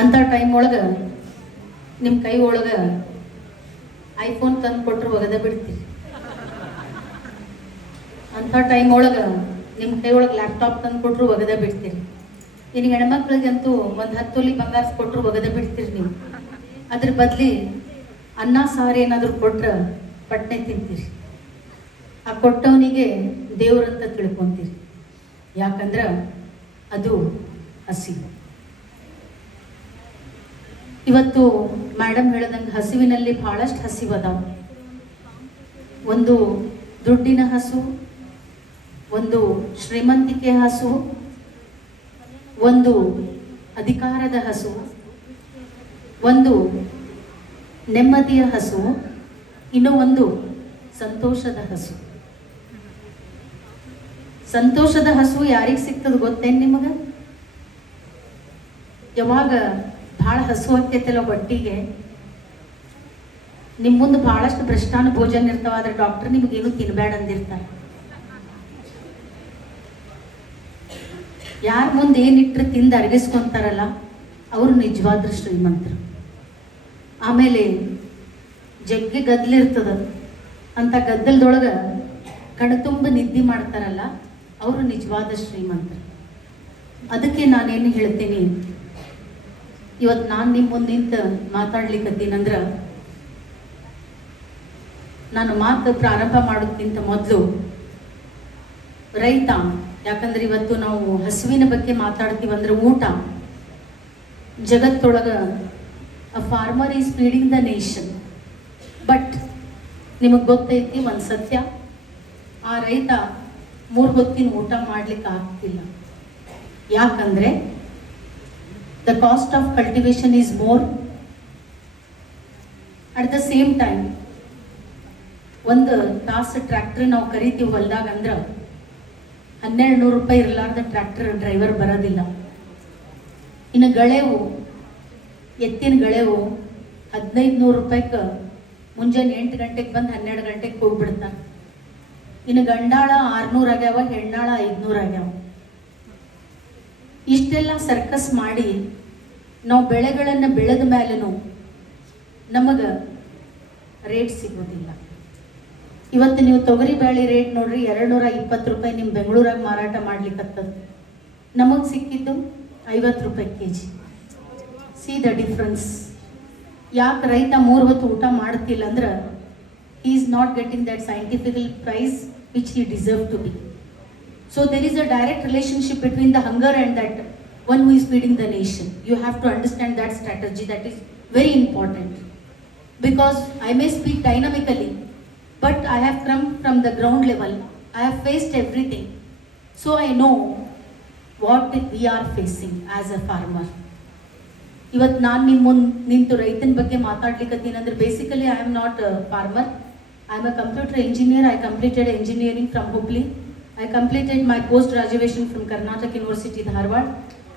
ಅಂಥ ಟೈಮ್ ಒಳಗೆ ನಿಮ್ಮ ಕೈ ಒಳಗೆ ಐಫೋನ್ ತಂದು ಕೊಟ್ಟರು ಒಗದ ಬಿಡ್ತೀರಿ. ಅಂಥ ಟೈಮ್ ಒಳಗೆ ನಿಮ್ಮ ಕೈ ಒಳಗೆ ಲ್ಯಾಪ್ಟಾಪ್ ತಂದು ಕೊಟ್ಟರು ಒಗದ ಬಿಡ್ತೀರಿ. ಇನ್ನು ಹೆಣ್ಮಕ್ಳಿಗಂತೂ ಒಂದು 10 ತೊಲಿ ಬಂಗಾರ ಕೊಟ್ಟರು ಒಗದ ಬಿಡ್ತೀರಿ ನೀವು. ಅದ್ರ ಬದಲಿ ಅನ್ನ ಸಾರು ಏನಾದರೂ ಕೊಟ್ರೆ ಪಟ್ನೆ ತಿಂತೀರಿ. ಆ ಕೊಟ್ಟವನಿಗೆ ದೇವ್ರಂತ ತಿಳ್ಕೊಂತೀರಿ. ಯಾಕಂದ್ರೆ ಅದು ಹಸಿವು. ಇವತ್ತು ಮೇಡಮ್ ಹೇಳ್ದಂಗೆ ಹಸಿವಿನಲ್ಲಿ ಬಹಳಷ್ಟು ಹಸಿವು ಅದಾವ. ಒಂದು ದುಡ್ಡಿನ ಹಸು, ಒಂದು ಶ್ರೀಮಂತಿಕೆ ಹಸು, ಒಂದು ಅಧಿಕಾರದ ಹಸು, ಒಂದು ನೆಮ್ಮದಿಯ ಹಸು, ಇನ್ನೂ ಒಂದು ಸಂತೋಷದ ಹಸು. ಸಂತೋಷದ ಹಸು ಯಾರಿಗೆ ಸಿಗ್ತದೆ ಗೊತ್ತೇನು ನಿಮಗೆ? ಯಾವಾಗ ಭಾಳ ಹಸು ಆಗ್ತೈತಲ್ಲ ಹೊಟ್ಟಿಗೆ, ನಿಮ್ಮ ಮುಂದೆ ಭಾಳಷ್ಟು ಭ್ರಷ್ಟಾನ ಭೋಜನ ಇರ್ತಾವ, ಆದ್ರೆ ಡಾಕ್ಟರ್ ನಿಮಗೇನು ತಿನ್ಬೇಡ ಅಂದಿರ್ತಾರೆ. ಯಾರ ಮುಂದೆ ಏನಿಟ್ರೆ ತಿಂದು ಅರಗಿಸ್ಕೊಂತಾರಲ್ಲ ಅವರು ನಿಜವಾದ ಶ್ರೀಮಂತರು. ಆಮೇಲೆ ಜಗ್ಗಿ ಗದ್ದಲಿರ್ತದ, ಅಂತ ಗದ್ದಲದೊಳಗೆ ಕಣ್ತುಂಬ ನಿದ್ದೆ ಮಾಡ್ತಾರಲ್ಲ ಅವರು ನಿಜವಾದ ಶ್ರೀಮಂತರು. ಅದಕ್ಕೆ ನಾನೇನು ಹೇಳ್ತೀನಿ, ಇವತ್ತು ನಾನು ನಿಮ್ಮ ಮುಂದೆ ನಿಂತು ಮಾತಾಡ್ಲಿಕ್ಕತ್ತೀನಂದ್ರೆ, ನಾನು ಮಾತು ಪ್ರಾರಂಭ ಮಾಡೋದಕ್ಕಿಂತ ಮೊದಲು ರೈತ, ಯಾಕಂದ್ರೆ ಇವತ್ತು ನಾವು ಹಸುವಿನ ಬಗ್ಗೆ ಮಾತಾಡ್ತೀವಂದ್ರೆ ಊಟ. ಜಗತ್ತೊಳಗೆ a farmer is feeding the nation. But ನಿಮಗೆ ಗೊತ್ತೈತಿ ಒಂದು ಸತ್ಯ, ಆ ರೈತ 3 ಹೊತ್ತಿನ ಊಟ ಮಾಡ್ಲಿಕ್ಕೆ ಆಗ್ತಿಲ್ಲ. ಯಾಕಂದ್ರೆ the cost of cultivation is more. At the same time ಒಂದು ತಾಸು ಟ್ರ್ಯಾಕ್ಟರ್ ನಾವು ಕರಿತೀವಿ ಹೊಲ್ದಾಗ ಅಂದ್ರೆ 1200 ರೂಪಾಯಿ ಇರಲಾರ್ದ ಟ್ರ್ಯಾಕ್ಟರ್ ಡ್ರೈವರ್ ಬರೋದಿಲ್ಲ. ಇನ್ನು ಗಳೆವು, ಎತ್ತಿನ ಗಳೆವು 1500 ರೂಪಾಯಿಗೆ ಮುಂಜಾನೆ 8 ಗಂಟೆಗೆ ಬಂದು 12 ಗಂಟೆಗೆ ಹೋಗ್ಬಿಡ್ತಾರೆ. ಇನ್ನು ಗಂಡಾಳ 600 ಆಗ್ಯಾವ, ಹೆಣ್ಣಾಳ 500 ಆಗ್ಯಾವ. ಇಷ್ಟೆಲ್ಲ ಸರ್ಕಸ್ ಮಾಡಿ ನಾವು ಬೆಳೆಗಳನ್ನು ಬೆಳೆದ ಮೇಲೂ ನಮಗೆ ರೇಟ್ ಸಿಗೋದಿಲ್ಲ. ಇವತ್ತು ನೀವು ತೊಗರಿ ಬೇಳೆ ರೇಟ್ ನೋಡ್ರಿ, 220 ರೂಪಾಯಿ ನಿಮ್ಮ ಬೆಂಗಳೂರಾಗ ಮಾರಾಟ ಮಾಡ್ಲಿಕ್ಕತ್ತದ. ನಮಗೆ ಸಿಕ್ಕಿದ್ದು 50 ರೂಪಾಯಿ kg. C the difference. ಯಾಕೆ ರೈತ 3 ಹೊತ್ತು ಊಟ ಮಾಡ್ತಿಲ್ಲ ಅಂದ್ರೆ, he is not getting that scientific price which he deserved to be. So there is a direct relationship between the hunger and that one who is feeding the nation. You have to understand that strategy. That is very important. Because I may speak dynamically, but I have come from the ground level. I have faced everything. So I know what we are facing as a farmer. ಇವತ್ತು ನಾನು ನಿಮ್ಮ ಮುಂದೆ ನಿಂತು ರೈತನ ಬಗ್ಗೆ ಮಾತಾಡ್ಲಿಕ್ಕತ್ತೀನಿ ಅಂದ್ರೆ, basically I am not a farmer. I am a computer engineer. I completed engineering from Hubli. I completed my post-graduation from Karnataka University, Dharwad.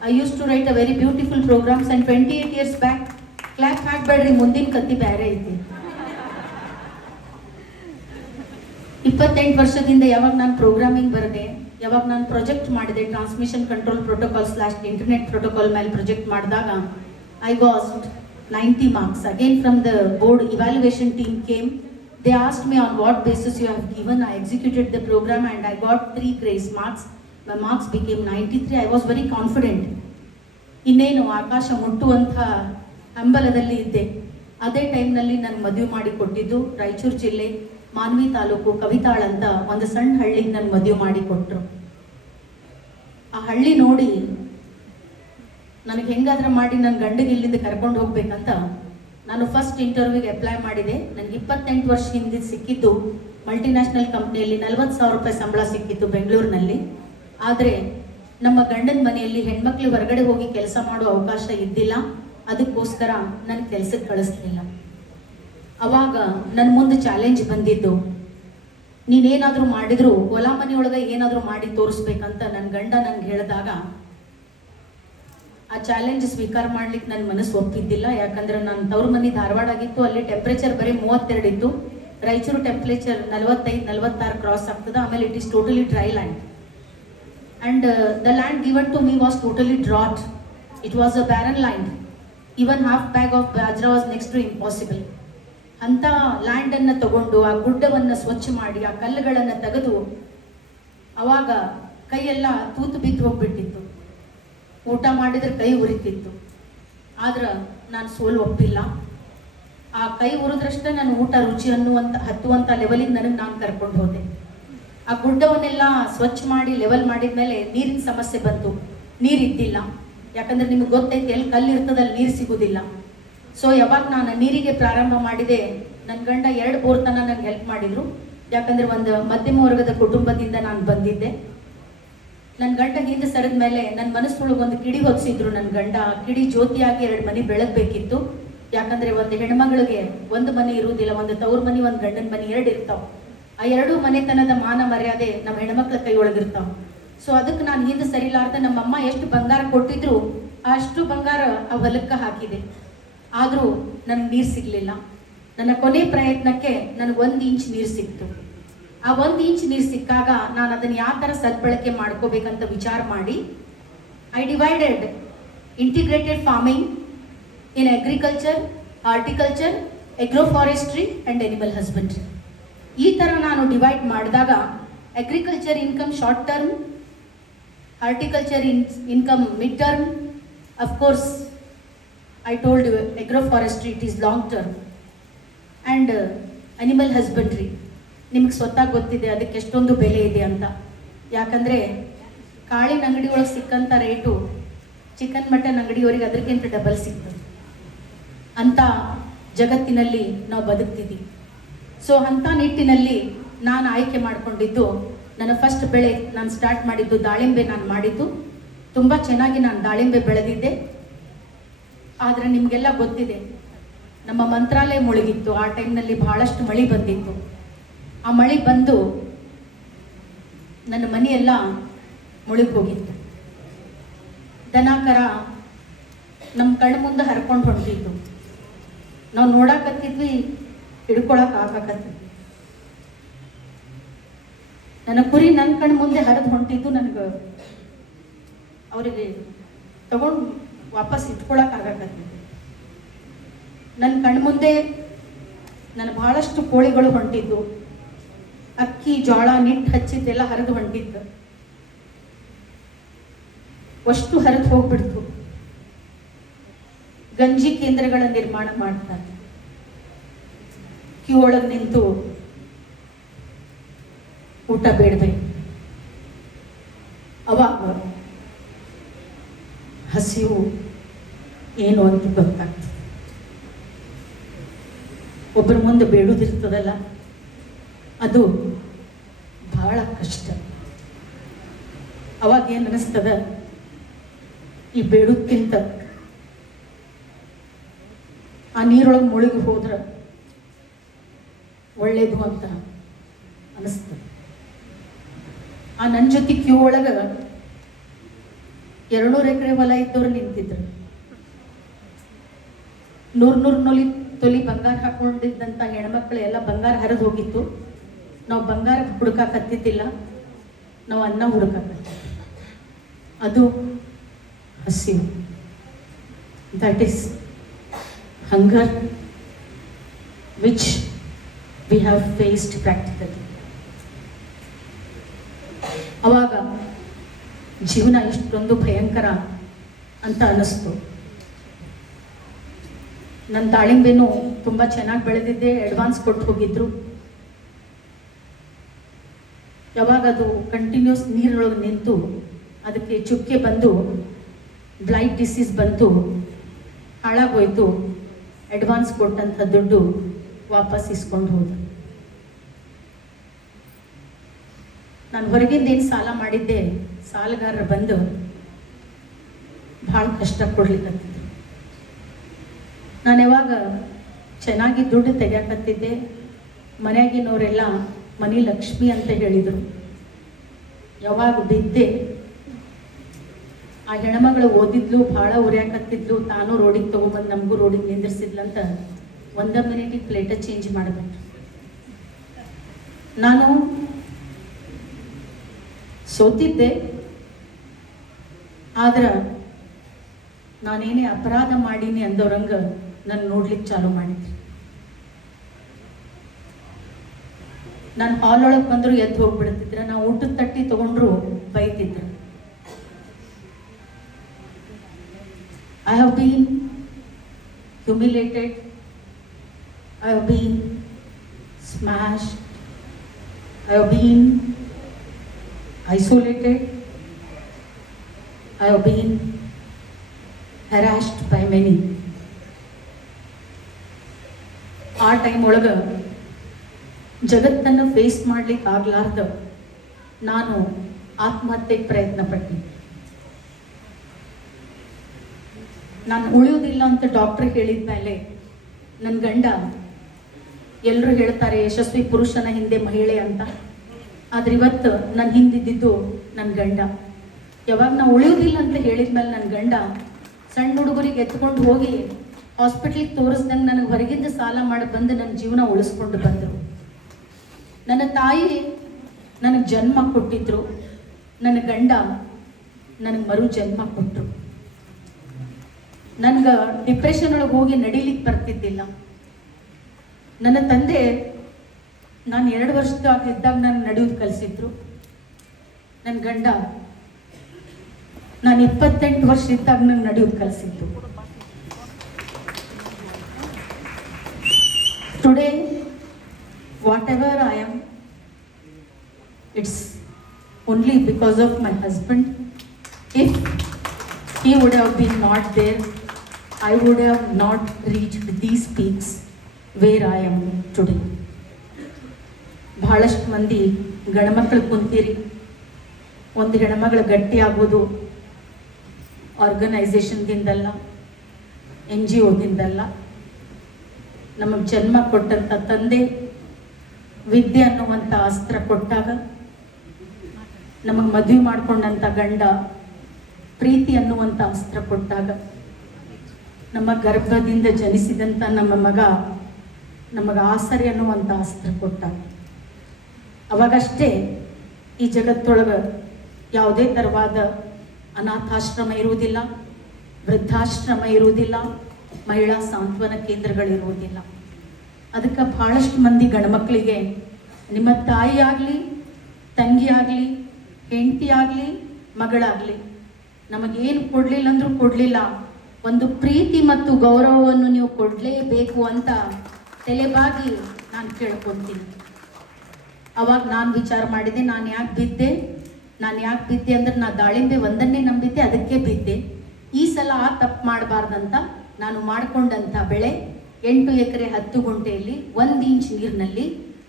I used to write a very beautiful programs, and 28 years back, clap ಹಾಕ್ಬೇಡ್ರಿ, ಮುಂದಿನ ಕತ್ತಿ ಬೇರೆ ಐತಿ. 28 ವರ್ಷದಿಂದ ಯಾವಾಗ ನಾನು programming ಬರದೆ, ಯಾವಾಗ ನಾನು project ಮಾಡಿದೆ, transmission control protocol / internet protocol ಮೇಲೆ ಪ್ರಾಜೆಕ್ಟ್ ಮಾಡಿದಾಗ I got 90 marks. Again from the board evaluation team came. They asked me on what basis you have given. I executed the program and I got 3 grace marks. My marks became 93. I was very confident. ಇನ್ನೇನು ಆಕಾಶ ಮುಟ್ಟುವಂಥ ಹಂಬಲದಲ್ಲಿ ಇದ್ದೆ. ಅದೇ ಟೈಮ್ನಲ್ಲಿ ನಾನು ಮದುವೆ ಮಾಡಿ ಕೊಟ್ಟಿದ್ದು ರಾಯಚೂರು ಜಿಲ್ಲೆ ಮಾನ್ವಿ ತಾಲೂಕು ಕವಿತಾಳ್ ಅಂತ ಒಂದು ಸಣ್ಣ ಹಳ್ಳಿಗೆ ನಾನು ಮದುವೆ ಮಾಡಿ ಕೊಟ್ಟರು. ಆ ಹಳ್ಳಿ ನೋಡಿ ನನಗೆ ಹೆಂಗಾದ್ರೆ ಮಾಡಿ ನನ್ನ ಗಂಡಿಗೆ ಇಲ್ಲಿಂದ ಕರ್ಕೊಂಡು ಹೋಗ್ಬೇಕಂತ ನಾನು ಫಸ್ಟ್ ಇಂಟರ್ವ್ಯೂಗೆ ಅಪ್ಲೈ ಮಾಡಿದೆ. ನನಗೆ 28 ವರ್ಷ ಹಿಂದೆ ಸಿಕ್ಕಿದ್ದು ಮಲ್ಟಿನ್ಯಾಷನಲ್ ಕಂಪ್ನಿಯಲ್ಲಿ 40,000 ರೂಪಾಯಿ ಸಂಬಳ ಸಿಕ್ಕಿತ್ತು ಬೆಂಗಳೂರಿನಲ್ಲಿ. ಆದರೆ ನಮ್ಮ ಗಂಡನ ಮನೆಯಲ್ಲಿ ಹೆಣ್ಮಕ್ಳು ಹೊರಗಡೆ ಹೋಗಿ ಕೆಲಸ ಮಾಡೋ ಅವಕಾಶ ಇದ್ದಿಲ್ಲ. ಅದಕ್ಕೋಸ್ಕರ ನನ್ನ ಕೆಲಸಕ್ಕೆ ಕಳಿಸ್ಲಿಲ್ಲ. ಅವಾಗ ನನ್ನ ಮುಂದೆ ಚಾಲೆಂಜ್ ಬಂದಿದ್ದು, ನೀನೇನಾದರೂ ಮಾಡಿದ್ರು ಹೊಲ ಮನೆಯೊಳಗೆ ಏನಾದರೂ ಮಾಡಿ ತೋರಿಸ್ಬೇಕಂತ ನನ್ನ ಗಂಡ ನನಗೆ ಹೇಳಿದಾಗ ಆ ಚಾಲೆಂಜ್ ಸ್ವೀಕಾರ ಮಾಡ್ಲಿಕ್ಕೆ ನನ್ನ ಮನಸ್ಸು ಒಪ್ಪಿದ್ದಿಲ್ಲ. ಯಾಕಂದ್ರೆ ನನ್ನ ತವ್ರ ಮನೆ ಧಾರವಾಡ ಆಗಿತ್ತು. ಅಲ್ಲಿ ಟೆಂಪ್ರೇಚರ್ ಬರೀ 32 ಇತ್ತು. ರಾಯಚೂರು ಟೆಂಪ್ರೇಚರ್ 45-46 ಕ್ರಾಸ್ ಆಗ್ತದೆ. ಆಮೇಲೆ it is totally dry land. And the land given to me was totally drought. It was a barren land. Even half bag of bajra was next to impossible. ಅಂಥ ಲ್ಯಾಂಡನ್ನು ತಗೊಂಡು ಆ ಗುಡ್ಡವನ್ನು ಸ್ವಚ್ಛ ಮಾಡಿ ಆ ಕಲ್ಲುಗಳನ್ನು ತೆಗೆದು ಅವಾಗ ಕೈಯೆಲ್ಲ ತೂತು ಬಿದ್ದು ಹೋಗ್ಬಿಟ್ಟಿತ್ತು. ಊಟ ಮಾಡಿದ್ರೆ ಕೈ ಉರಿತಿತ್ತು. ಆದ್ರೆ ನಾನು ಸೋಲು ಒಪ್ಪಿಲ್ಲ. ಆ ಕೈ ಉರಿದ್ರಷ್ಟೇ ನಾನು ಊಟ ರುಚಿ ಹತ್ತುವಂಥ ಲೆವೆಲಿಗೆ ನನಗೆ ನಾನು ಕರ್ಕೊಂಡು ಹೋದೆ. ಆ ಗುಡ್ಡವನ್ನೆಲ್ಲ ಸ್ವಚ್ಛ ಮಾಡಿ ಲೆವೆಲ್ ಮಾಡಿದ್ಮೇಲೆ ನೀರಿನ ಸಮಸ್ಯೆ ಬಂತು. ನೀರು ಇದ್ದಿಲ್ಲ. ಯಾಕಂದ್ರೆ ನಿಮ್ಗೆ ಗೊತ್ತೈತೆ ಎಲ್ಲಿ ಕಲ್ಲು ಇರ್ತದಲ್ಲಿ ನೀರು ಸಿಗೋದಿಲ್ಲ. ಸೊ ಯಾವಾಗ ನಾನು ನೀರಿಗೆ ಪ್ರಾರಂಭ ಮಾಡಿದೆ, ನನ್ನ ಗಂಡ 2 ಬೋರ್ ತನಕ ನನಗೆ ಹೆಲ್ಪ್ ಮಾಡಿದರು. ಯಾಕಂದರೆ ಒಂದು ಮಧ್ಯಮ ವರ್ಗದ ಕುಟುಂಬದಿಂದ ನಾನು ಬಂದಿದ್ದೆ. ನನ್ನ ಗಂಡ ಹಿಂದೆ ಸರಿದ ಮೇಲೆ ನನ್ನ ಮನಸ್ಸೊಳಗೆ ಒಂದು ಕಿಡಿ ಹೊತ್ತಿಸಿದ್ರು ನನ್ನ ಗಂಡ. ಆ ಕಿಡಿ ಜ್ಯೋತಿಯಾಗಿ 2 ಮನೆ ಬೆಳಗಬೇಕಿತ್ತು. ಯಾಕಂದರೆ ಒಂದು ಹೆಣ್ಮಗಳಿಗೆ ಒಂದು ಮನೆ ಇರುವುದಿಲ್ಲ, ಒಂದು ತವ್ರ ಮನೆ ಒಂದು ಗಂಡನ ಮನೆ 2 ಇರ್ತಾವೆ. ಆ 2 ಮನೆತನದ ಮಾನ ಮರ್ಯಾದೆ ನಮ್ಮ ಹೆಣ್ಮಕ್ಳ ಕೈ ಒಳಗಿರ್ತಾವೆ. ಸೊ ಅದಕ್ಕೆ ನಾನು ಹಿಂದೆ ಸರಿಲಾರ್ದ ನಮ್ಮಮ್ಮ ಎಷ್ಟು ಬಂಗಾರ ಕೊಟ್ಟಿದ್ರು ಅಷ್ಟು ಬಂಗಾರ ಆ ಹೊಲಕ್ಕೆ ಹಾಕಿದೆ. ಆದರೂ ನನಗೆ ನೀರು ಸಿಗಲಿಲ್ಲ. ನನ್ನ ಕೊನೆ ಪ್ರಯತ್ನಕ್ಕೆ ನನಗೆ 1 ಇಂಚ್ ನೀರು ಸಿಕ್ತು. ಆ 1 ಇಂಚ್ ನೀರು ಸಿಕ್ಕಾಗ ನಾನು ಅದನ್ನು ಯಾವ ಥರ ಸದ್ಬಳಕೆ ಮಾಡ್ಕೋಬೇಕಂತ ವಿಚಾರ ಮಾಡಿ I divided integrated farming in agriculture, horticulture, agroforestry and animal husbandry. ಈ ಥರ ನಾನು ಡಿವೈಡ್ ಮಾಡಿದಾಗ agriculture income short term, horticulture income mid term, of course I told you agroforestry it is long term, and animal husbandry ನಿಮಗೆ ಸ್ವತಃ ಗೊತ್ತಿದೆ ಅದಕ್ಕೆ ಎಷ್ಟೊಂದು ಬೆಲೆ ಇದೆ ಅಂತ. ಯಾಕಂದರೆ ಕಾಳಿನ ಅಂಗಡಿ ಒಳಗೆ ಸಿಕ್ಕಂಥ ರೇಟು ಚಿಕನ್ ಮಟನ್ ಅಂಗಡಿಯವರಿಗೆ ಅದಕ್ಕಿಂತ ಡಬಲ್ ಸಿಗ್ತದೆ. ಅಂಥ ಜಗತ್ತಿನಲ್ಲಿ ನಾವು ಬದುಕ್ತಿದ್ದೀವಿ. ಸೊ ಅಂಥ ನಿಟ್ಟಿನಲ್ಲಿ ನಾನು ಆಯ್ಕೆ ಮಾಡಿಕೊಂಡಿದ್ದು ನನ್ನ ಫಸ್ಟ್ ಬೆಳೆ ನಾನು ಸ್ಟಾರ್ಟ್ ಮಾಡಿದ್ದು ದಾಳಿಂಬೆ. ನಾನು ಮಾಡಿದ್ದು ತುಂಬ ಚೆನ್ನಾಗಿ ನಾನು ದಾಳಿಂಬೆ ಬೆಳೆದಿದ್ದೆ. ಆದರೆ ನಿಮಗೆಲ್ಲ ಗೊತ್ತಿದೆ ನಮ್ಮ ಮಂತ್ರಾಲಯ ಮುಳುಗಿತ್ತು. ಆ ಟೈಮ್ನಲ್ಲಿ ಬಹಳಷ್ಟು ಮಳೆ ಬಂದಿತ್ತು. ಆ ಮಳೆ ಬಂದು ನನ್ನ ಮನೆಯೆಲ್ಲ ಮುಳುಗಿ ಹೋಗಿತ್ತು. ದನಕರ ನಮ್ಮ ಕಣ್ಣು ಮುಂದೆ ಹರ್ಕೊಂಡು ಹೊಂಟಿತ್ತು. ನಾವು ನೋಡಾಕತ್ತಿದ್ವಿ, ಹಿಡ್ಕೊಳಕ್ಕೆ ಆಗಾಕತ್ತಿದ್ವಿ. ನನ್ನ ಕುರಿ ನನ್ನ ಕಣ್ಣು ಮುಂದೆ ಹರಿದು ಹೊಂಟಿದ್ದು. ನನಗೆ ಅವರಿಗೆ ತಗೊಂಡು ವಾಪಸ್ ಇಟ್ಕೊಳಕ್ಕಾಗಕತ್ತಿದ್ದೆ. ನನ್ನ ಕಣ್ಣು ಮುಂದೆ ನನ್ನ ಭಾಳಷ್ಟು ಕೋಳಿಗಳು ಹೊಂಟಿದ್ದು. ಅಕ್ಕಿ ಜೋಳ ನಿಟ್ಟು ಹಚ್ಚಿದ್ದೆಲ್ಲ ಹರಿದು ಹೊಂಟಿದ್ದು. ಅಷ್ಟು ಹರಿದು ಹೋಗ್ಬಿಡ್ತು. ಗಂಜಿ ಕೇಂದ್ರಗಳ ನಿರ್ಮಾಣ ಮಾಡ್ತಾರೆ. ಕ್ಯೂ ಒಳಗೆ ನಿಂತು ಊಟ ಬೇಡಬೇಕು. ಅವಾಗ ಹಸಿವು ಏನು ಅಂತ ಗೊತ್ತಾಗ್ತದೆ. ಒಬ್ಬರ ಮುಂದೆ ಬೇಡುವುದಿರ್ತದಲ್ಲ, ಅದು ಬಹಳ ಕಷ್ಟ. ಅವಾಗ ಏನು ಅನಿಸ್ತದ, ಈ ಬೇಡೋದಕ್ಕಿಂತ ಆ ನೀರೊಳಗೆ ಮುಳುಗಿ ಹೋದ್ರೆ ಒಳ್ಳೇದು ಅಂತ ಅನಿಸ್ತದೆ. ಆ ನನ್ನ ಜೊತೆ ಕ್ಯೂ ಒಳಗೆ 200 ಎಕರೆ ಹೊಲ ಇದ್ದವ್ರು ನಿಂತಿದ್ರು. 100 ತೊಲಿ ಬಂಗಾರ ಹಾಕೊಂಡಿದ್ದಂಥ ಹೆಣ್ಮಕ್ಳು ಎಲ್ಲ ಬಂಗಾರ ಹರಿದು ಹೋಗಿತ್ತು. ನಾವು ಬಂಗಾರ ಹುಡುಕಾಕತ್ತಿದ್ದಿಲ್ಲ, ನಾವು ಅನ್ನ ಹುಡುಕಾಕತ್ತಿದ್ವಿ. ಅದು ಹಸಿವು. That is hunger which we have faced practically. ಅವಾಗ ಜೀವನ ಇಷ್ಟೊಂದು ಭಯಂಕರ ಅಂತ ಅನ್ನಿಸ್ತು. ನನ್ನ ದಾಳಿಂಬೆನೂ ತುಂಬ ಚೆನ್ನಾಗಿ ಬೆಳೆದಿದ್ದೆ. ಅಡ್ವಾನ್ಸ್ ಕೊಟ್ಟು ಹೋಗಿದ್ರು. ಯಾವಾಗ ಅದು ಕಂಟಿನ್ಯೂಸ್ ನೀರೊಳಗೆ ನಿಂತು ಅದಕ್ಕೆ ಚುಕ್ಕೆ ಬಂದು ಬ್ಲೈಟ್ ಡಿಸೀಸ್ ಬಂತು, ಹಾಳಾಗೋಯ್ತು. ಅಡ್ವಾನ್ಸ್ ಕೊಟ್ಟಂಥ ದುಡ್ಡು ವಾಪಸ್ ಇಸ್ಕೊಂಡು ಹೋದ. ನಾನು ಹೊರಗಿಂದ ಏನು ಸಾಲ ಮಾಡಿದ್ದೆ, ಸಾಲಗಾರರು ಬಂದು ಭಾಳ ಕಷ್ಟ ಕೊಡ್ಲಿಕ್ಕತ್ತಿದ್ರು. ನಾನು ಯಾವಾಗ ಚೆನ್ನಾಗಿ ದುಡ್ಡು ತೆಗಿಯಾಕತ್ತಿದ್ದೆ, ಮನೆಯಾಗಿನವರೆಲ್ಲ ಮನಿ ಲಕ್ಷ್ಮಿ ಅಂತ ಹೇಳಿದರು. ಯಾವಾಗ ಬಿದ್ದೆ, ಆ ಹೆಣ್ಮಗಳು ಓದಿದ್ಲು, ಭಾಳ ಉರಿಯಾಕತ್ತಿದ್ಲು. ತಾನು ರೋಡಿಗೆ ತೊಗೊಂಬಂದು ನಮಗೂ ರೋಡಿಗೆ ನಿಂದಿರ್ಸಿದ್ಲಂತ 1 ಮಿನಿಟಿಗೆ ಪ್ಲೇಟ ಚೇಂಜ್ ಮಾಡಿಬಿಟ್ರು. ನಾನು ಸೋತಿದ್ದೆ, ಆದ್ರೆ ನಾನೇನೇ ಅಪರಾಧ ಮಾಡೀನಿ ಅಂದವ್ರಂಗ ನಾನು ನೋಡ್ಲಿಕ್ಕೆ ಚಾಲು ಮಾಡಿದ್ರಿ. ನಾನು ಹಾಲ್ ಒಳಗೆ ಬಂದ್ರು ಎದ್ದು ಹೋಗ್ಬಿಡ್ತಿದ್ರ, ನಾವು ಊಟದ ತಟ್ಟಿ ತಗೊಂಡ್ರು ಬೈತಿದ್ರು. I have been humiliated, I have been smashed, I have been isolated, I have been harassed by many. ಆ ಟೈಮ್ ಒಳಗೆ ಜಗತ್ತನ್ನು ಫೇಸ್ ಮಾಡ್ಲಿಕ್ಕೆ ಆಗ್ಲಾರ್ದ ನಾನು ಆತ್ಮಹತ್ಯೆಗೆ ಪ್ರಯತ್ನ ಪಟ್ಟಿದ್ದೆ. ನಾನು ಉಳಿಯೋದಿಲ್ಲ ಅಂತ ಡಾಕ್ಟರ್ ಹೇಳಿದ ಮೇಲೆ ನನ್ನ ಗಂಡ, ಎಲ್ಲರೂ ಹೇಳ್ತಾರೆ ಯಶಸ್ವಿ ಪುರುಷನ ಹಿಂದೆ ಮಹಿಳೆ ಅಂತ, ಆದ್ರೆ ಇವತ್ತು ನನ್ನ ಹಿಂದಿದ್ದು ನನ್ನ ಗಂಡ. ಯಾವಾಗ ನಾವು ಉಳಿಯೋದಿಲ್ಲ ಅಂತ ಹೇಳಿದ ಮೇಲೆ ನನ್ನ ಗಂಡ ಸಣ್ಣ ಹುಡುಗರಿಗೆ ಎತ್ಕೊಂಡು ಹೋಗಿ ಹಾಸ್ಪಿಟ್ಲಿಗೆ ತೋರಿಸ್ದಂಗೆ ನನಗೆ ಹೊರಗಿಂದ ಸಾಲ ಮಾಡಿ ಬಂದು ನನ್ನ ಜೀವನ ಉಳಿಸ್ಕೊಂಡು ಬಂದರು. ನನ್ನ ತಾಯಿ ನನಗೆ ಜನ್ಮ ಕೊಟ್ಟಿದ್ರು, ನನ್ನ ಗಂಡ ನನಗೆ ಮರು ಜನ್ಮ ಕೊಟ್ಟರು. ನನಗೆ ಡಿಪ್ರೆಷನ್ ಒಳಗೆ ಹೋಗಿ ನಡೀಲಿಕ್ಕೆ ಬರ್ತಿದ್ದಿಲ್ಲ. ನನ್ನ ತಂದೆ ನಾನು 2 ವರ್ಷದಾಗಿದ್ದಾಗ ನಾನು ನಡೆಯೋದು ಕಲಿಸಿದ್ರು. ನನ್ನ ಗಂಡ ನಾನು 28 ವರ್ಷ ಇದ್ದಾಗ ನಂಗೆ ನಡೆಯೋದು ಕಲಿಸಿದ್ದು. Today whatever I am, it's only because of my husband. If he would have been not there, I would have not reached these peaks where I am today. ಬಹಳಷ್ಟು ಮಂದಿ ಗಣಮಕ್ಕಳು ಕುಂತೀರಿ. ಒಂದು ಹೆಣ್ಮಗಳು ಗಟ್ಟಿ ಆಗೋದು ಆರ್ಗನೈಸೇಷನ್ದಿಂದಲ್ಲ, NGOದಿಂದಲ್ಲ. ನಮಗೆ ಜನ್ಮ ಕೊಟ್ಟಂಥ ತಂದೆ ವಿದ್ಯೆ ಅನ್ನುವಂಥ ಅಸ್ತ್ರ ಕೊಟ್ಟಾಗ, ನಮಗೆ ಮದುವೆ ಮಾಡ್ಕೊಂಡಂಥ ಗಂಡ ಪ್ರೀತಿ ಅನ್ನುವಂಥ ಅಸ್ತ್ರ ಕೊಟ್ಟಾಗ, ನಮ್ಮ ಗರ್ಭದಿಂದ ಜನಿಸಿದಂಥ ನಮ್ಮ ಮಗ ನಮಗೆ ಆಸರೆ ಅನ್ನುವಂಥ ಅಸ್ತ್ರ ಕೊಟ್ಟಾಗ, ಅವಾಗಷ್ಟೇ ಈ ಜಗತ್ತೊಳಗೆ ಯಾವುದೇ ಥರವಾದ ಅನಾಥಾಶ್ರಮ ಇರುವುದಿಲ್ಲ, ವೃದ್ಧಾಶ್ರಮ ಇರುವುದಿಲ್ಲ, ಮಹಿಳಾ ಸಾಂತ್ವನ ಕೇಂದ್ರಗಳಿರುವುದಿಲ್ಲ. ಅದಕ್ಕೆ ಬಹಳಷ್ಟು ಮಂದಿ ಗಂಡ್ಮಕ್ಳಿಗೆ ನಿಮ್ಮ ತಾಯಿ ಆಗಲಿ, ತಂಗಿ ಆಗಲಿ, ಹೆಂಡತಿ ಆಗಲಿ, ಮಗಳಾಗಲಿ ನಮಗೇನು ಕೊಡಲಿಲ್ಲ ಅಂದರೂ ಕೊಡಲಿಲ್ಲ, ಒಂದು ಪ್ರೀತಿ ಮತ್ತು ಗೌರವವನ್ನು ನೀವು ಕೊಡಲೇಬೇಕು ಅಂತ ತಲೆಬಾಗಿ ನಾನು ಕೇಳ್ಕೊತೀನಿ. ಅವಾಗ ನಾನು ವಿಚಾರ ಮಾಡಿದೆ, ನಾನು ಯಾಕೆ ಬಿದ್ದೆ ಅಂದ್ರೆ ನಾನು ದಾಳಿಂಬೆ ಒಂದನ್ನೇ ನಂಬಿದ್ದೆ, ಅದಕ್ಕೆ ಬಿದ್ದೆ. ಈ ಸಲ ಆ ತಪ್ಪು ಮಾಡಬಾರ್ದಂತ ನಾನು ಮಾಡಿಕೊಂಡಂಥ ಬೆಳೆ 8 ಎಕರೆ 10 ಗುಂಟೆಯಲ್ಲಿ 1 ಇಂಚ್ ನೀರಿನಲ್ಲಿ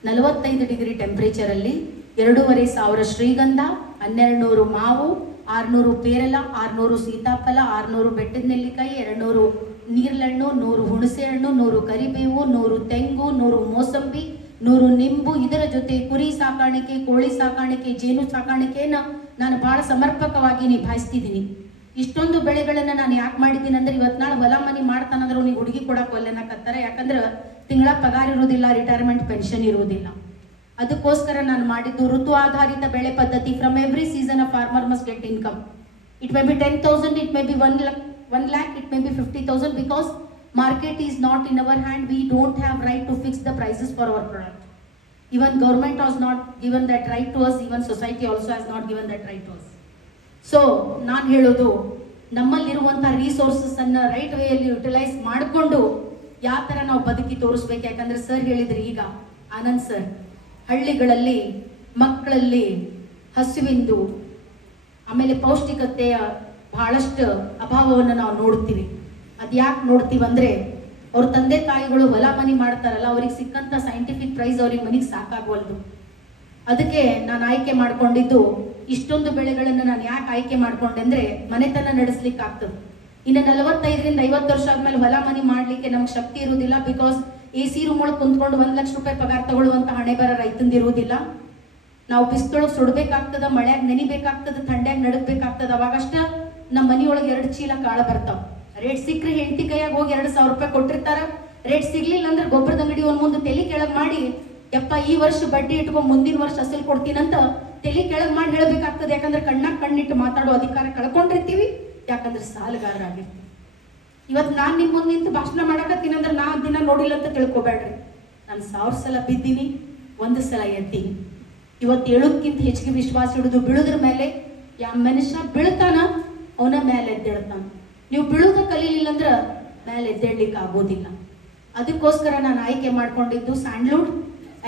45 ಡಿಗ್ರಿ ಟೆಂಪ್ರೇಚರಲ್ಲಿ 2,500 ಶ್ರೀಗಂಧ, 1200 ಮಾವು, 600 ಪೇರಲ, 600 ಸೀತಾಫಲ, 600 ಬೆಟ್ಟದ ನೆಲ್ಲಿಕಾಯಿ, 200 ನೀರ್ಲಹಣ್ಣು, 100 ಹುಣಸೆ ಹಣ್ಣು, 100 ಕರಿಬೇವು, 100 ತೆಂಗು, 100 ಮೋಸಂಬಿ, 100 ನಿಂಬು, ಇದರ ಜೊತೆ ಕುರಿ ಸಾಕಾಣಿಕೆ, ಕೋಳಿ ಸಾಕಾಣಿಕೆ, ಜೇನು ಸಾಕಾಣಿಕೆಯನ್ನು ನಾನು ಭಾಳ ಸಮರ್ಪಕವಾಗಿ ನಿಭಾಯಿಸ್ತಿದ್ದೀನಿ. ಇಷ್ಟೊಂದು ಬೆಳೆಗಳನ್ನು ನಾನು ಯಾಕೆ ಮಾಡಿದ್ದೀನಿ ಅಂದ್ರೆ, ಇವತ್ತು ನಾಳೆ ಹೊಲ ಮನಿ ಮಾಡ್ತಾನಂದ್ರೆ ಅವ್ನಿಗೆ ಹುಡುಗಿ ಕೊಡಕ್ಕೆ ಒಲ್ಲೆನಕತ್ತಾರೆ. ಯಾಕಂದ್ರೆ ತಿಂಗಳ ಪಗಾರ ಇರುವುದಿಲ್ಲ, ರಿಟೈರ್ಮೆಂಟ್ ಪೆನ್ಷನ್ ಇರುವುದಿಲ್ಲ. ಅದಕ್ಕೋಸ್ಕರ ನಾನು ಮಾಡಿದ್ದು ಋತು ಆಧಾರಿತ ಬೆಳೆ ಪದ್ಧತಿ. From every season a farmer must get income. It may be 10,000, it may be 1 lakh, it may be 50,000, because market is not in our hand. We don't have right to fix the prices for our product. Even government has not given that right to us. Even society also has not given that right to us. So ನಾನು ಹೇಳೋದು, ನಮ್ಮಲ್ಲಿರುವಂಥ resources ಅನ್ನು right ವೇಯಲ್ಲಿ utilise ಮಾಡಿಕೊಂಡು ಯಾವ ಥರ ನಾವು ಬದುಕಿ ತೋರಿಸ್ಬೇಕು. ಯಾಕಂದ್ರೆ ಸರ್ ಹೇಳಿದ್ರಿ ಈಗ, ಆನಂದ್ ಸರ್, ಹಳ್ಳಿಗಳಲ್ಲಿ ಮಕ್ಕಳಲ್ಲಿ ಹಸುವಿಂದು ಆಮೇಲೆ ಪೌಷ್ಟಿಕತೆಯ ಬಹಳಷ್ಟು ಅಭಾವವನ್ನು ನಾವು ನೋಡ್ತೀವಿ. ಅದು ಯಾಕೆ ನೋಡ್ತೀವಿ ಅಂದರೆ, ಅವ್ರ ತಂದೆ ತಾಯಿಗಳು ಹೊಲ ಮನಿ ಮಾಡ್ತಾರಲ್ಲ, ಅವ್ರಿಗೆ ಸಿಕ್ಕಂಥ ಸೈಂಟಿಫಿಕ್ ಪ್ರೈಸ್ ಅವ್ರಿಗೆ ಮನೆಗೆ ಸಾಕಾಗವಲ್ದು. ಅದಕ್ಕೆ ನಾನು ಆಯ್ಕೆ ಮಾಡ್ಕೊಂಡಿದ್ದು, ಇಷ್ಟೊಂದು ಬೆಳೆಗಳನ್ನು ನಾನು ಯಾಕೆ ಆಯ್ಕೆ ಮಾಡ್ಕೊಂಡೆ ಅಂದರೆ, ಮನೆತನ ನಡೆಸ್ಲಿಕ್ಕೆ ಆಗ್ತದೆ. ಇನ್ನು 45ರಿಂದ 50 ವರ್ಷ ಆದ್ಮೇಲೆ ಹೊಲ ಮನಿ ಮಾಡಲಿಕ್ಕೆ ನಮ್ಗೆ ಶಕ್ತಿ ಇರುವುದಿಲ್ಲ. ಬಿಕಾಸ್ AC ರೂಮ್ ಒಳಗೆ ಕುಂತ್ಕೊಂಡು 1 ಲಕ್ಷ ರೂಪಾಯಿ ಪಗಾರ ತಗೊಳ್ಳುವಂಥ ಹಣೆ ಬರ ರೈತಂದಿರುವುದಿಲ್ಲ. ನಾವು ಬಿಸಿಲೊಳಗೆ ಸುಡಬೇಕಾಗ್ತದ, ಮಳೆಯಾಗ ನೆನಿಬೇಕಾಗ್ತದ, ಥಂಡ್ಯಾಗ ನಡಗಬೇಕಾಗ್ತದ. ಅವಾಗಷ್ಟ ನಮ್ಮ ಮನೆಯೊಳಗೆ 2 ಚೀಲ ಕಾಳು ಬರ್ತಾವೆ. ರೇಟ್ ಸಿಕ್ಕರೆ ಹೆಂಡತಿ ಕೈಯಾಗ ಹೋಗಿ 2,000 ರೂಪಾಯಿ ಕೊಟ್ಟಿರ್ತಾರ. ರೇಟ್ ಸಿಗ್ಲಿಲ್ಲ ಅಂದ್ರೆ ಗೊಬ್ಬರದ ಅಂಗಡಿ ಒಂದು ಮುಂದೆ ತಲೆ ಕೆಳಗೆ ಮಾಡಿ, ಯಪ್ಪ ಈ ವರ್ಷ ಬಡ್ಡಿ ಇಟ್ಕೊಂಡು ಮುಂದಿನ ವರ್ಷ ಅಸಲು ಕೊಡ್ತೀನಂತ ತಲೆ ಕೆಳಗೆ ಮಾಡಿ ಹೇಳಬೇಕಾಗ್ತದೆ. ಯಾಕಂದ್ರೆ ಕಣ್ಣಾಗ ಕಣ್ಣಿಟ್ಟು ಮಾತಾಡೋ ಅಧಿಕಾರ ಕಳ್ಕೊಂಡಿರ್ತೀವಿ, ಯಾಕಂದ್ರೆ ಸಾಲಗಾರರಾಗಿರ್ತೀವಿ. ಇವತ್ತು ನಾನು ನಿಮ್ಮ ಮುಂದೆ ನಿಂತು ಭಾಷಣ ಮಾಡಕತ್ತೀನಿ ಅಂದ್ರೆ ನಾ ದಿನ ನೋಡಿಲ್ಲ ಅಂತ ತಿಳ್ಕೊಬೇಡ್ರಿ. ನಾನು 1000 ಸಲ ಬಿದ್ದೀನಿ, 1 ಸಲ ಎದ್ದೀನಿ. ಇವತ್ತು ಹೇಳೋದಕ್ಕಿಂತ ಹೆಚ್ಚಿಗೆ ವಿಶ್ವಾಸ ಇಡೋದು ಬೀಳೋದ್ರ ಮೇಲೆ. ಯಾವ ಮನುಷ್ಯ ಬೀಳ್ತಾನ ಅವನ ಮೇಲೆ ಎದ್ದೇಳ್ತಾನ. ನೀವು ಬೀಳೋದ ಕಲೀಲಿಲ್ಲ ಅಂದ್ರೆ ಮೇಲೆ ಎದ್ದೇಳ್ಲಿಕ್ಕೆ ಆಗೋದಿಲ್ಲ. ಅದಕ್ಕೋಸ್ಕರ ನಾನು ಆಯ್ಕೆ ಮಾಡ್ಕೊಂಡಿದ್ದು sandalwood.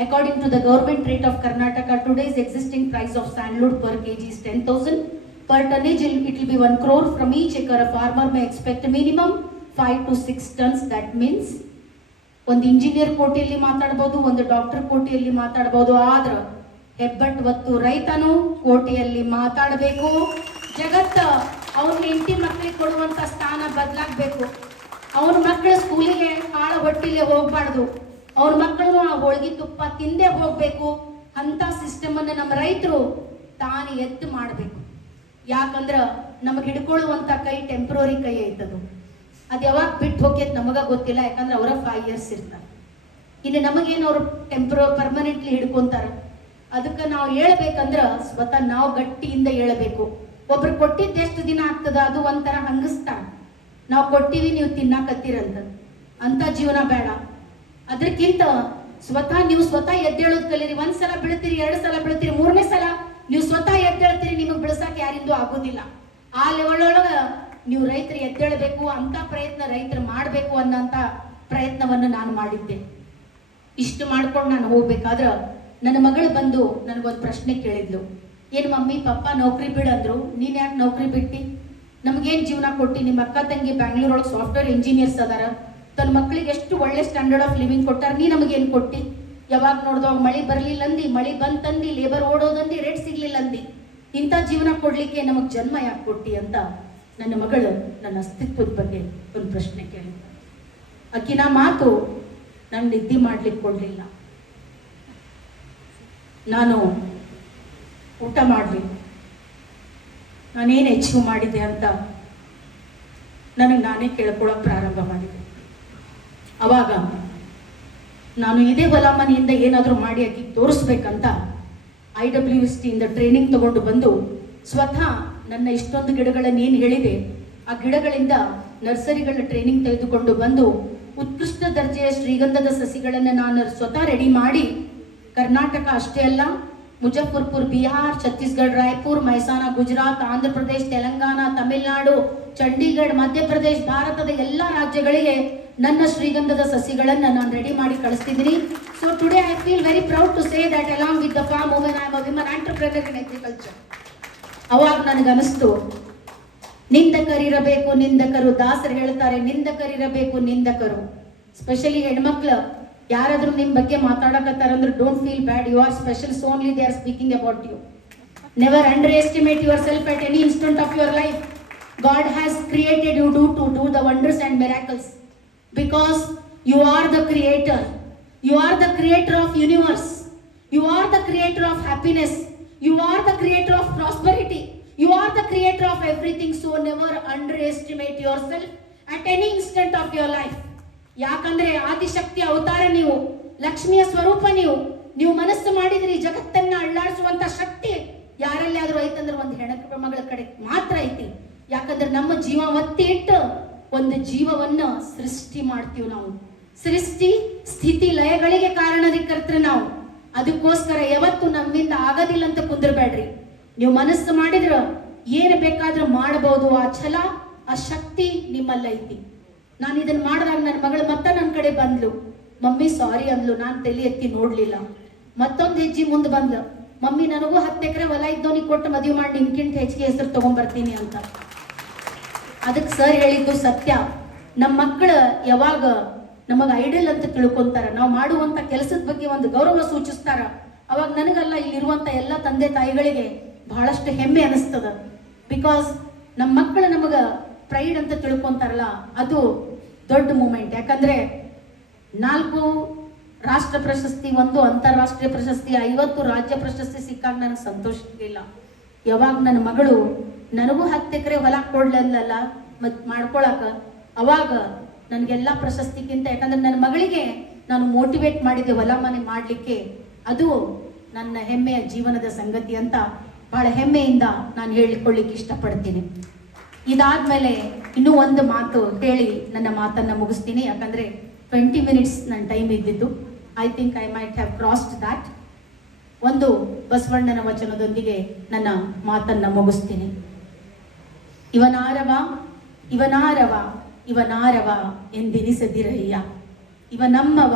According to the government rate of Karnataka, today's existing price of sandalwood per kg is 10,000. Per tonnage it will be 1 crore. From each acre a farmer may expect minimum 5 to 6 tons. That means ಒಂದು engineer ಕೋಟಿಯಲ್ಲಿ ಮಾತಾಡ್ಬೋದು, ಒಂದು doctor ಕೋಟಿಯಲ್ಲಿ ಮಾತಾಡ್ಬೋದು, ಆದ್ರೆ ಹೆಬ್ಬಟ್ ಹೊತ್ತು ರೈತನು ಕೋಟಿಯಲ್ಲಿ ಮಾತಾಡಬೇಕು. ಜಗತ್ತ ಅವನ ಹೆಂಡತಿ ಮಕ್ಕಳಿಗೆ ಕೊಡುವಂತ ಸ್ಥಾನ ಬದಲಾಗಬೇಕು. ಅವನ ಮಕ್ಕಳ ಸ್ಕೂಲಿಗೆ ಹಾಳ ಹೊಟ್ಟಿಲೆ ಹೋಗ್ಬಾರ್ದು. ಅವ್ರ ಮಕ್ಕಳು ಆ ಹೋಳಿಗೆ ತುಪ್ಪ ತಿಂದೇ ಹೋಗ್ಬೇಕು. ಅಂತ ಸಿಸ್ಟಮ್ ಅನ್ನ ನಮ್ಮ ರೈತರು ತಾನು ಎತ್ತು ಮಾಡಬೇಕು. ಯಾಕಂದ್ರ ನಮಗೆ ಹಿಡ್ಕೊಳ್ಳುವಂತ ಕೈ ಟೆಂಪ್ರರಿ ಕೈ ಐತದು. ಅದು ಯಾವಾಗ ಬಿಟ್ಟು ಹೋಗ್ಯತ್ ನಮಗ ಗೊತ್ತಿಲ್ಲ, ಯಾಕಂದ್ರೆ ಅವರ 5 years ಇರ್ತಾರೆ. ಇನ್ನು ನಮಗೇನು ಅವ್ರು ಪರ್ಮನೆಂಟ್ಲಿ ಹಿಡ್ಕೊಂತಾರ. ಅದಕ್ಕೆ ನಾವು ಹೇಳ್ಬೇಕಂದ್ರ ಸ್ವತಃ ನಾವು ಗಟ್ಟಿಯಿಂದ ಹೇಳಬೇಕು. ಒಬ್ರು ಕೊಟ್ಟಿದ್ದು ಎಷ್ಟು ದಿನ ಆಗ್ತದ ಅದು ಒಂಥರ ಹಂಗಿಸ್ತಾರ. ನಾವು ಕೊಟ್ಟಿವಿ ನೀವು ತಿನ್ನಾಕತ್ತೀರಂತ ಅಂತ ಜೀವನ ಬೇಡ. ಅದಕ್ಕಿಂತ ನೀವು ಸ್ವತಃ ಎದ್ದೇಳೋದ್ ಕಲೀರಿ. 1 ಸಲ ಬೀಳ್ತೀರಿ, 2 ಸಲ ಬೀಳ್ತೀರಿ, 3ನೇ ಸಲ ನೀವು ಸ್ವತಃ ಎದ್ದೇಳ್ತೀರಿ. ನಿಮಗೆ ಬಿಳ್ಸಕ್ ಯಾರಿಂದೂ ಆಗೋದಿಲ್ಲ. ಆ ಲೆವೆಲ್ ಒಳಗ ನೀವು ರೈತರು ಎದ್ದೇಳಬೇಕು. ಅಂತ ಪ್ರಯತ್ನ ರೈತರು ಮಾಡಬೇಕು ಅನ್ನೋಂಥ ಪ್ರಯತ್ನವನ್ನು ನಾನು ಮಾಡಿದ್ದೆ. ಇಷ್ಟು ಮಾಡ್ಕೊಂಡು ನಾನು ಹೋಗ್ಬೇಕಾದ್ರ ನನ್ನ ಮಗಳು ಬಂದು ನನಗೊಂದು ಪ್ರಶ್ನೆ ಕೇಳಿದ್ಲು. ಏನು ಮಮ್ಮಿ ಪಪ್ಪ ನೌಕರಿ ಬಿಡಂದ್ರು, ನೀನ್ ಯಾಕೆ ನೌಕರಿ ಬಿಟ್ಟಿ? ನಮ್ಗೇನ್ ಜೀವನ ಕೊಟ್ಟಿ? ನಿಮ್ಮ ಅಕ್ಕ ತಂಗಿ ಬ್ಯಾಂಗ್ಳೂರೊಳಗೆ ಸಾಫ್ಟ್ವೇರ್ ಇಂಜಿನಿಯರ್ಸ್ ಅದಾರ, ತನ್ನ ಮಕ್ಕಳಿಗೆ ಎಷ್ಟು ಒಳ್ಳೆ ಸ್ಟ್ಯಾಂಡರ್ಡ್ ಆಫ್ ಲಿವಿಂಗ್ ಕೊಟ್ಟಾರ, ನೀ ನಮಗೇನು ಕೊಟ್ಟಿ? ಯಾವಾಗ ನೋಡ್ದವಾಗ ಮಳೆ ಬರಲಿಲ್ಲ ಅಂದಿ, ಮಳೆ ಬಂತಂದಿ, ಲೇಬರ್ ಓಡೋದಂದಿ, ರೇಟ್ ಸಿಗ್ಲಿಲ್ಲ ಅಂದಿ. ಇಂಥ ಜೀವನ ಕೊಡ್ಲಿಕ್ಕೆ ನಮಗ್ ಜನ್ಮ ಯಾಕೆ ಕೊಟ್ಟಿ ಅಂತ ನನ್ನ ಮಗಳು ನನ್ನ ಅಸ್ತಿತ್ವದ ಬಗ್ಗೆ ಒಂದು ಪ್ರಶ್ನೆ ಕೇಳಿ. ಅಕ್ಕಿನ ಮಾತು ನಾನು ನಿದ್ದೆ ಮಾಡ್ಲಿಕ್ಕೆ ಕೊಡ್ಲಿಲ್ಲ. ನಾನು ಊಟ ಮಾಡಲಿ, ನಾನೇನು ಅಚೀವ್ ಮಾಡಿದೆ ಅಂತ ನನಗೆ ನಾನೇ ಕೇಳ್ಕೊಳಕ್ ಪ್ರಾರಂಭ ಮಾಡಿದೆ. ಅವಾಗ ನಾನು ಇದೇ ಹೊಲ ಮನೆಯಿಂದ ಏನಾದರೂ ಮಾಡಿ ಆಕಿ ತೋರಿಸ್ಬೇಕಂತ IWST ಇಂದ ಟ್ರೈನಿಂಗ್ ತಗೊಂಡು ಬಂದು ಸ್ವತಃ ನನ್ನ ಇಷ್ಟೊಂದು ಗಿಡಗಳನ್ನ ಏನು ಹೇಳಿದೆ ಆ ಗಿಡಗಳಿಂದ ನರ್ಸರಿಗಳ ಟ್ರೈನಿಂಗ್ ತೆಗೆದುಕೊಂಡು ಬಂದು ಉತ್ಕೃಷ್ಟ ದರ್ಜೆಯ ಶ್ರೀಗಂಧದ ಸಸಿಗಳನ್ನು ನಾನು ಸ್ವತಃ ರೆಡಿ ಮಾಡಿ ಕರ್ನಾಟಕ ಅಷ್ಟೇ ಅಲ್ಲ, ಮುಜಫರ್ಪುರ್, ಬಿಹಾರ್, ಛತ್ತೀಸ್ಗಢ, ರಾಯಪುರ್, ಮೈಸಾನ, ಗುಜರಾತ್, ಆಂಧ್ರ ಪ್ರದೇಶ್, ತೆಲಂಗಾಣ, ತಮಿಳುನಾಡು, ಚಂಡೀಗಢ, ಮಧ್ಯಪ್ರದೇಶ, ಭಾರತದ ಎಲ್ಲ ರಾಜ್ಯಗಳಿಗೆ ನನ್ನ ಶ್ರೀಗಂಧದ ಸಸಿಗಳನ್ನು ನಾನು ರೆಡಿ ಮಾಡಿ ಕಳಿಸ್ತಿದ್ದೀನಿ. So today I feel very proud to say that along with the farm women I am a women entrepreneur in agriculture. ಅವಾಗ ನನಗನಿಸ್ತು, ನಿಂದಕರಿರಬೇಕು ನಿಂದಕರು. ದಾಸರು ಹೇಳ್ತಾರೆ ನಿಂದಕರಿರಬೇಕು ನಿಂದಕರು. ಸ್ಪೆಷಲಿ ಹೆಣ್ಮಕ್ಳು ಯಾರಾದ್ರೂ ನಿಮ್ಮ ಬಗ್ಗೆ ಮಾತಾಡಕತ್ತಾರಂದ್ರೆ don't feel bad, you are special, so only they are speaking about you. Never underestimate yourself at any instant of your life. God has created you to do the wonders and miracles because you are the creator. You are the creator of universe. You are the creator of happiness. You are the creator of prosperity. You are the creator of everything. So never underestimate yourself at any instant of your life. ಯಾಕಂದ್ರೆ ಆದಿಶಕ್ತಿ ಅವತಾರ ನೀವು, ಲಕ್ಷ್ಮಿಯ ಸ್ವರೂಪ ನೀವು. ನೀವು ಮನಸ್ಸು ಮಾಡಿದ್ರಿ ಜಗತ್ತನ್ನ ಅಳ್ಳಾಡಿಸುವಂತ ಶಕ್ತಿ ಯಾರಲ್ಲಿ ಆದ್ರೂ ಐತಂದ್ರೆ ಒಂದು ಹೆಣ್ಣು ಮಗಳ ಕಡೆ ಮಾತ್ರ ಐತಿ. ಯಾಕಂದ್ರೆ ನಮ್ಮ ಜೀವ ಒತ್ತಿ ಇಟ್ಟು ಒಂದು ಜೀವವನ್ನ ಸೃಷ್ಟಿ ಮಾಡ್ತೀವಿ ನಾವು. ಸೃಷ್ಟಿ ಸ್ಥಿತಿ ಲಯಗಳಿಗೆ ಕಾರಣಕರ್ತರು ನಾವು. ಅದಕ್ಕೋಸ್ಕರ ಯಾವತ್ತು ನಮ್ಮಿಂದ ಆಗೋದಿಲ್ಲ ಅಂತ ಕುಂದ್ರಬೇಡ್ರಿ. ನೀವು ಮನಸ್ಸು ಮಾಡಿದ್ರ ಏನು ಬೇಕಾದ್ರೂ ಮಾಡಬಹುದು. ಆ ಛಲ ಆ ಶಕ್ತಿ ನಿಮ್ಮಲ್ಲ ಐತಿ. ನಾನು ಇದನ್ನ ಮಾಡಿದಾಗ ನನ್ನ ಮಗಳು ಮತ್ತೆ ನನ್ನ ಕಡೆ ಬಂದ್ಲು, ಮಮ್ಮಿ ಸಾರಿ ಅಂದ್ಲು. ನಾನು ತಲೆ ಎತ್ತಿ ನೋಡ್ಲಿಲ್ಲ. ಮತ್ತೊಂದು ಹೆಜ್ಜೆ ಮುಂದೆ ಬಂದ್ಲು, ಮಮ್ಮಿ ನನಗೂ 10 ಎಕರೆ ಹೊಲ ಇದ್ದವನಿಗೆ ಕೊಟ್ಟು ಮದುವೆ ಮಾಡಿ ನಿನ್ಕಿಂತ ಹೆಚ್ಚಿಗೆ ಹೆಸರು ತಗೊಂಡ್ಬರ್ತೀನಿ ಅಂತ. ಅದಕ್ಕೆ ಸರ್ ಹೇಳಿದ್ದು ಸತ್ಯ. ನಮ್ಮ ಮಕ್ಕಳು ಯಾವಾಗ ನಮಗೆ ಐಡಲ್ ಅಂತ ತಿಳ್ಕೊಂತಾರ, ನಾವು ಮಾಡುವಂತ ಕೆಲಸದ ಬಗ್ಗೆ ಒಂದು ಗೌರವ ಸೂಚಿಸ್ತಾರ, ಅವಾಗ ನನಗಲ್ಲ ಇಲ್ಲಿರುವಂತ ಎಲ್ಲ ತಂದೆ ತಾಯಿಗಳಿಗೆ ಬಹಳಷ್ಟು ಹೆಮ್ಮೆ ಅನಿಸ್ತದ. ಬಿಕಾಸ್ ನಮ್ಮ ಮಕ್ಕಳು ನಮಗ ಪ್ರೈಡ್ ಅಂತ ತಿಳ್ಕೊಂತಾರಲ್ಲ, ಅದು ದೊಡ್ಡ ಮೂಮೆಂಟ್. ಯಾಕಂದ್ರೆ 4 ರಾಷ್ಟ್ರ ಪ್ರಶಸ್ತಿ, 1 ಅಂತಾರಾಷ್ಟ್ರೀಯ ಪ್ರಶಸ್ತಿ, 50 ರಾಜ್ಯ ಪ್ರಶಸ್ತಿ ಸಿಕ್ಕಾಗ ನನಗೆ ಸಂತೋಷ ಇರಲಿಲ್ಲ. ಯಾವಾಗ ನನ್ನ ಮಗಳು ನನಗೂ 10 ಎಕರೆ ಹೊಲ ಕೊಡ್ಲಲ್ಲ ಮತ್ ಮಾಡ್ಕೊಳಕ, ಅವಾಗ ನನಗೆಲ್ಲ ಪ್ರಶಸ್ತಿಗಿಂತ, ಯಾಕಂದ್ರೆ ನನ್ನ ಮಗಳಿಗೆ ನಾನು ಮೋಟಿವೇಟ್ ಮಾಡಿದ್ದೆ ಹೊಲ ಮನೆ ಮಾಡಲಿಕ್ಕೆ, ಅದು ನನ್ನ ಹೆಮ್ಮೆಯ ಜೀವನದ ಸಂಗತಿ ಅಂತ ಬಹಳ ಹೆಮ್ಮೆಯಿಂದ ನಾನು ಹೇಳಿಕೊಳ್ಳಿಕ್ಕೆ ಇಷ್ಟಪಡ್ತೀನಿ. ಇದಾದ್ಮೇಲೆ ಇನ್ನೂ ಒಂದು ಮಾತು ಹೇಳಿ ನನ್ನ ಮಾತನ್ನು ಮುಗಿಸ್ತೀನಿ. ಯಾಕಂದರೆ 20 ಮಿನಿಟ್ಸ್ ನನ್ನ ಟೈಮ್ ಇದ್ದಿದ್ದು. I think I might have crossed that. ಒಂದು ಬಸವಣ್ಣನ ವಚನದೊಂದಿಗೆ ನನ್ನ ಮಾತನ್ನು ಮುಗಿಸ್ತೀನಿ. ಇವನಾರವ ಇವನಾರವ ಇವನಾರವ ಎಂದೆನಿಸದಿರಯ್ಯ, ಇವನಮ್ಮವ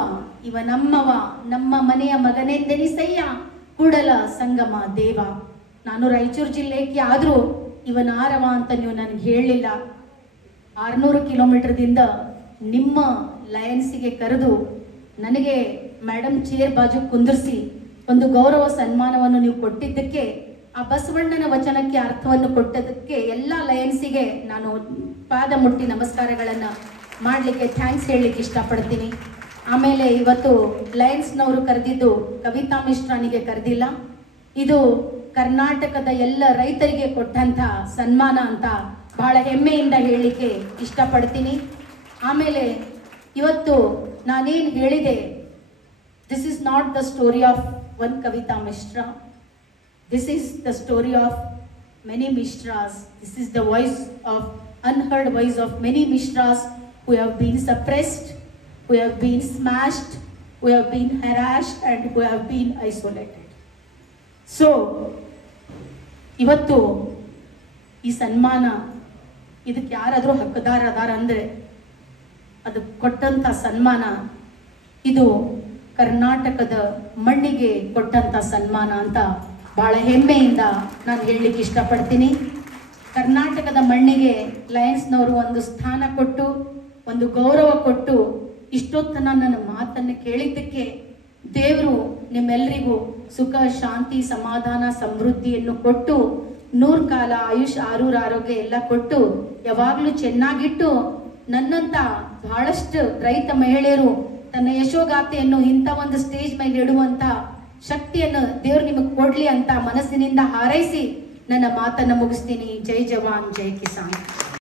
ಇವನಮ್ಮವ ನಮ್ಮ ಮನೆಯ ಮಗನೆಂದೆನಿಸಯ್ಯ, ಕೂಡಲ ಸಂಗಮ ದೇವ. ನಾನು ರಾಯಚೂರು ಜಿಲ್ಲೆಗೆ ಆದರೂ ಇವನಾರವ ಅಂತ ನೀವು ನನಗೆ ಹೇಳಲಿಲ್ಲ. 600 ಕಿಲೋಮೀಟರ್ದಿಂದ ನಿಮ್ಮ ಲಯನ್ಸಿಗೆ ಕರೆದು ನನಗೆ ಮೇಡಮ್ ಚೇರ್ ಬಾಜು ಕುಂದಿರಿಸಿ ಒಂದು ಗೌರವ ಸನ್ಮಾನವನ್ನು ನೀವು ಕೊಟ್ಟಿದ್ದಕ್ಕೆ, ಆ ಬಸವಣ್ಣನ ವಚನಕ್ಕೆ ಅರ್ಥವನ್ನು ಕೊಟ್ಟದಕ್ಕೆ ಎಲ್ಲ ಲಯನ್ಸಿಗೆ ನಾನು ಪಾದ ಮುಟ್ಟಿ ನಮಸ್ಕಾರಗಳನ್ನು ಮಾಡಲಿಕ್ಕೆ ಥ್ಯಾಂಕ್ಸ್ ಹೇಳಲಿಕ್ಕೆ ಇಷ್ಟಪಡ್ತೀನಿ. ಆಮೇಲೆ ಇವತ್ತು ಲಯನ್ಸ್ನವರು ಕರೆದಿದ್ದು ಕವಿತಾ ಮಿಶ್ರಾನಿಗೆ ಕರೆದಿಲ್ಲ, ಇದು ಕರ್ನಾಟಕದ ಎಲ್ಲ ರೈತರಿಗೆ ಕೊಟ್ಟಂಥ ಸನ್ಮಾನ ಅಂತ ಬಹಳ ಹೆಮ್ಮೆಯಿಂದ ಹೇಳಲಿಕ್ಕೆ ಇಷ್ಟಪಡ್ತೀನಿ. ಆಮೇಲೆ ಇವತ್ತು ನಾನೇನು ಹೇಳಿದೆ, this is not the story of one Kavita Mishra, this is the story of many Mishras. This is the voice of unheard voice of many Mishras who have been suppressed, who have been smashed, who have been harassed and who have been isolated. So ಇವತ್ತು ಈ ಸನ್ಮಾನ ಇದಕ್ಕೆ ಯಾರಾದರೂ ಹಕ್ಕದಾರ ಅದಾರ ಅಂದರೆ ಅದು ಕೊಟ್ಟಂಥ ಸನ್ಮಾನ ಇದು ಕರ್ನಾಟಕದ ಮಣ್ಣಿಗೆ ಕೊಟ್ಟಂಥ ಸನ್ಮಾನ ಅಂತ ಭಾಳ ಹೆಮ್ಮೆಯಿಂದ ನಾನು ಹೇಳಲಿಕ್ಕೆ ಇಷ್ಟಪಡ್ತೀನಿ. ಕರ್ನಾಟಕದ ಮಣ್ಣಿಗೆ ಲಯನ್ಸ್ನವರು ಒಂದು ಸ್ಥಾನ ಕೊಟ್ಟು ಒಂದು ಗೌರವ ಕೊಟ್ಟು ಇಷ್ಟೊತ್ತನ ನನ್ನ ಮಾತನ್ನು ಕೇಳಿದ್ದಕ್ಕೆ ದೇವರು ನಿಮ್ಮೆಲ್ಲರಿಗೂ ಸುಖ ಶಾಂತಿ ಸಮಾಧಾನ ಸಮೃದ್ಧಿಯನ್ನು ಕೊಟ್ಟು 100 ಕಾಲ ಆಯುಷ್ ಆರೂರ ಆರೋಗ್ಯ ಎಲ್ಲ ಕೊಟ್ಟು ಯಾವಾಗಲೂ ಚೆನ್ನಾಗಿಟ್ಟು ನನ್ನಂತ ಬಹಳಷ್ಟು ರೈತ ಮಹಿಳೆಯರು ತನ್ನ ಯಶೋಗಾಥೆಯನ್ನು ಇಂಥ ಒಂದು ಸ್ಟೇಜ್ ಮೇಲೆ ಇಡುವಂಥ ಶಕ್ತಿಯನ್ನು ದೇವರು ನಿಮಗೆ ಕೊಡಲಿ ಅಂತ ಮನಸ್ಸಿನಿಂದ ಹಾರೈಸಿ ನನ್ನ ಮಾತನ್ನು ಮುಗಿಸ್ತೀನಿ. ಜೈ ಜವಾನ್ ಜೈ ಕಿಸಾನ್.